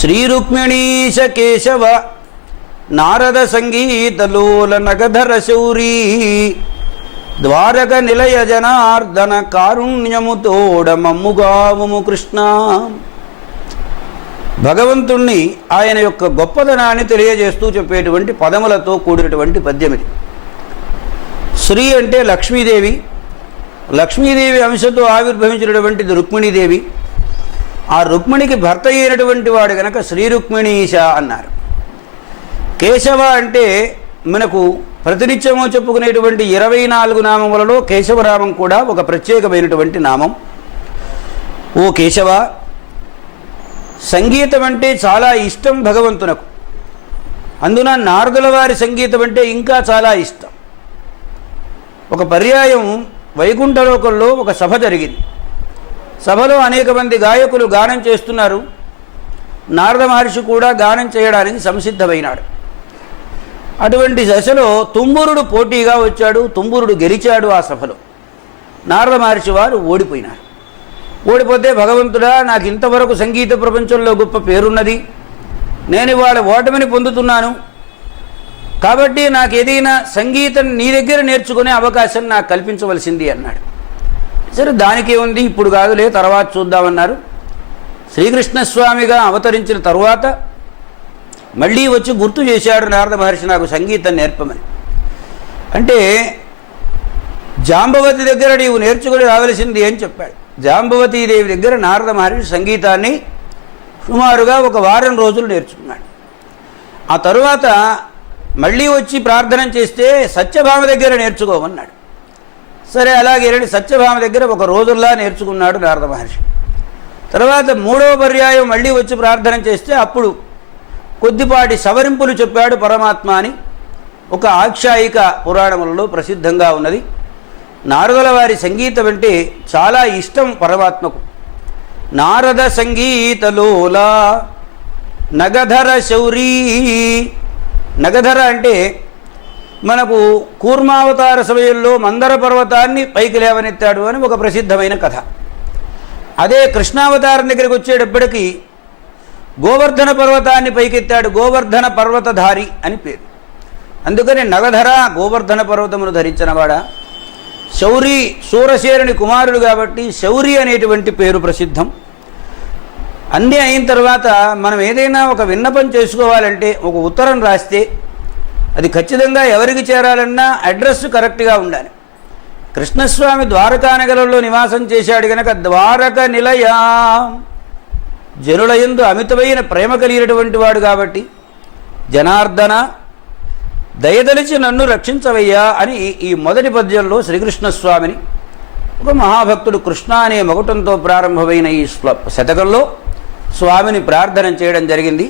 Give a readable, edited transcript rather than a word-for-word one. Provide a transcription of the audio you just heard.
శ్రీరుక్మిణీశ కేశవ నారద సంగీతలోల నగధర శౌరీ ద్వారక నిలయ జనార్దన కారుణ్యముతోడ మమ్ముగావుము కృష్ణ. భగవంతుణ్ణి ఆయన యొక్క గొప్పదనాన్ని తెలియజేస్తూ చెప్పేటువంటి పదములతో కూడినటువంటి పద్యం ఇది. శ్రీ అంటే లక్ష్మీదేవి, లక్ష్మీదేవి అంశతో ఆవిర్భవించినటువంటిది రుక్మిణీదేవి. ఆ రుక్మిణికి భర్త అయినటువంటి వాడు కనుక శ్రీ రుక్మిణీశ అన్నారు. కేశవ అంటే మనకు ప్రతినిత్యము చెప్పుకునేటువంటి 24 నామములలో కేశవనామం కూడా ఒక ప్రత్యేకమైనటువంటి నామం. ఓ కేశవ, సంగీతం అంటే చాలా ఇష్టం భగవంతునకు. అందున నారదుల వారి సంగీతం అంటే ఇంకా చాలా ఇష్టం. ఒక పర్యాయం వైకుంఠలోకంలో ఒక సభ జరిగింది. సభలో అనేక మంది గాయకులు గానం చేస్తున్నారు. నారద మహర్షి కూడా గానం చేయడానికి సంసిద్ధమైనాడు. అటువంటి దశలో తుంబురుడు పోటీగా వచ్చాడు. తుంబురుడు గెలిచాడు ఆ సభలో. నారద మహర్షి వారు ఓడిపోయినారు. ఓడిపోతే, భగవంతుడా, నాకు ఇంతవరకు సంగీత ప్రపంచంలో గొప్ప పేరున్నది, నేను ఇవాళ ఓటమిని పొందుతున్నాను, కాబట్టి నాకు ఏదైనా సంగీతం నీ దగ్గర నేర్చుకునే అవకాశం నాకు కల్పించవలసింది అన్నాడు. సరే, దానికే ఉంది, ఇప్పుడు కాదులే, తర్వాత చూద్దామన్నారు. శ్రీకృష్ణస్వామిగా అవతరించిన తరువాత మళ్ళీ వచ్చి గుర్తు చేశాడు నారద మహర్షి, నాకు సంగీతం నేర్పమని. అంటే జాంబవతి దగ్గర నీవు నేర్చుకుని రావలసింది అని చెప్పాడు. జాంబవతీదేవి దగ్గర నారద మహర్షి సంగీతాన్ని సుమారుగా 1 వారం రోజులు నేర్చుకున్నాడు. ఆ తరువాత మళ్ళీ వచ్చి ప్రార్థన చేస్తే సత్యభామ దగ్గర నేర్చుకోమన్నాడు. సరే, అలాగే రండి, సత్యభామ దగ్గర 1 రోజుల్లా నేర్చుకున్నాడు నారద మహర్షి. తర్వాత 3వ పర్యాయం మళ్ళీ వచ్చి ప్రార్థన చేస్తే అప్పుడు కొద్దిపాటి సవరింపులు చెప్పాడు పరమాత్మ అని ఒక ఆఖ్యాయిక పురాణములలో ప్రసిద్ధంగా ఉన్నది. నారదుల వారి సంగీతం అంటే చాలా ఇష్టం పరమాత్మకు. నారద సంగీతలోల నగధర శౌరీ. నగధర అంటే మనకు కూర్మావతార సమయంలో మందర పర్వతాన్ని పైకి లేవనెత్తాడు అని ఒక ప్రసిద్ధమైన కథ. అదే కృష్ణావతారం దగ్గరికి వచ్చేటప్పటికి గోవర్ధన పర్వతాన్ని పైకెత్తాడు. గోవర్ధన పర్వతధారి అని పేరు. అందుకని నగధర, గోవర్ధన పర్వతమును ధరించినవాడా. శౌరి, సూరసేనుని కుమారుడు కాబట్టి శౌరి అనేటువంటి పేరు ప్రసిద్ధం. అన్నీ అయిన తర్వాత మనం ఏదైనా ఒక విన్నపం చేసుకోవాలంటే ఒక ఉత్తరం రాస్తే అది ఖచ్చితంగా ఎవరికి చేరాలన్నా అడ్రస్ కరెక్ట్గా ఉండాలి. కృష్ణస్వామి ద్వారకానగరంలో నివాసం చేశాడు కనుక ద్వారక నిలయ, జనుల యందు అమితమైన ప్రేమ కలిగినటువంటి వాడు కాబట్టి జనార్దన దయదలిచి నన్ను రక్షించవయ్యా అని ఈ మొదటి పద్యంలో శ్రీకృష్ణస్వామిని ఒక మహాభక్తుడు కృష్ణ అనే మకుటంతో ప్రారంభమైన ఈ శతకంలో స్వామిని ప్రార్థన చేయడం జరిగింది.